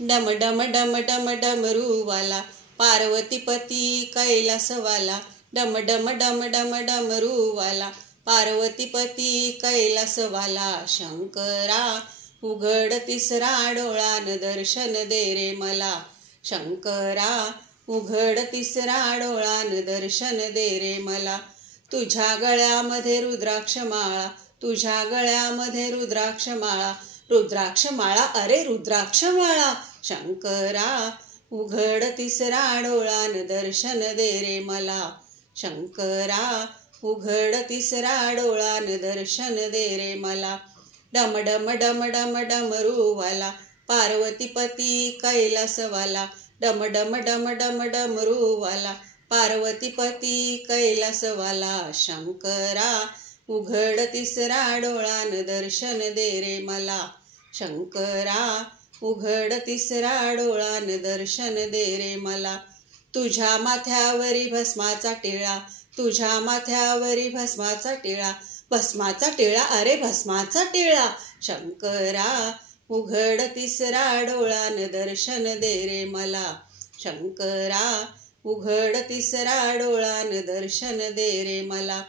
डम डम डम डम डमरूवाला पार्वतीपती कैलासवाला। डम डम डम डम डमरूवाला पार्वतीपती कैलासवाला। शंकरा उघड तिसरा डोळा न दर्शन दे रे मला। शंकरा उघड तिसरा डोळा न दर्शन दे रे मला। तुझ्या गळ्यामध्ये रुद्राक्ष माळा, तुझ्या गळ्यामध्ये रुद्राक्ष माळा, रुद्राक्ष माळा अरे रुद्राक्ष माळा। शंकरा उघड तिसरा डोळा न दर्शन दे रे मला। शंकरा उघड तिसरा डोळा न दर्शन दे रे मला। डम डम डम डम डमरूवाला पार्वतीपती कैलासवाला। डम डम डम डम डमरूवाला पार्वतीपती कैलासवाला। शंकरा उघड तिसरा डोळा न दर्शन दे रे मला। शंकरा उघड तिसरा डोळा न दर्शन दे रे मला। तुझ्या माथ्यावरी भस्माचा टिळा, तुझ्या माथ्यावरी भस्माचा टिळा, भस्माचा टिळा अरे भस्माचा टिळा। शंकरा उघड तिसरा डोळा न दर्शन दे रे मला। शंकरा उघड तिसरा डोळा न दर्शन दे रे मला।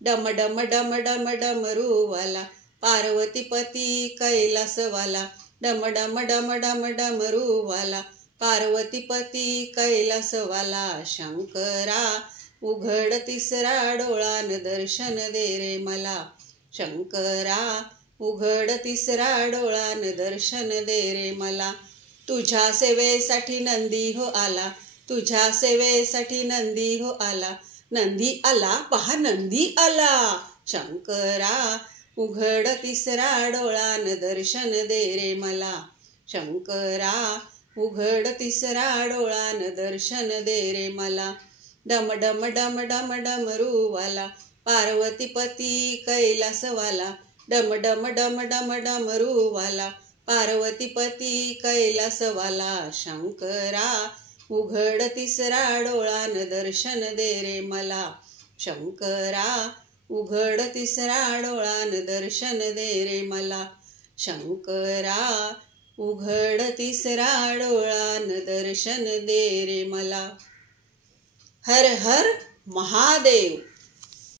डम डम डम डम डमरूवाला पार्वतीपती कैलासवाला। डम डम डम डम डमरूवाला पार्वतीपती कैलासवाला। शंकरा उघड तिसरा डोळा न दर्शन दे रे मला। शंकरा उघड तिसरा डोळा न दर्शन दे रे मला। तुझ्या सेवेसाठी नंदी हो आला, तुझ्या सेवेसाठी नंदी हो आला, नंदी आला पहा नंदी आला। शंकरा उघड तिसरा डोळा न दर्शन दे रे मला। शंकरा उघड तिसरा डोळा न दर्शन दे रे मला। डम डम डम डम डमरूवाला पार्वतीपती कैलासवाला। डम डम डम डम डमरूवाला पार्वतीपती कैलासवाला। शंकरा उघड तिसरा डोळा न दर्शन दे रे मला। शंकरा उघड तिसरा डोळा न दर्शन दे रे मला। शंकरा उघड तिसरा डोळा न दर्शन दे रे मला। हर हर महादेव।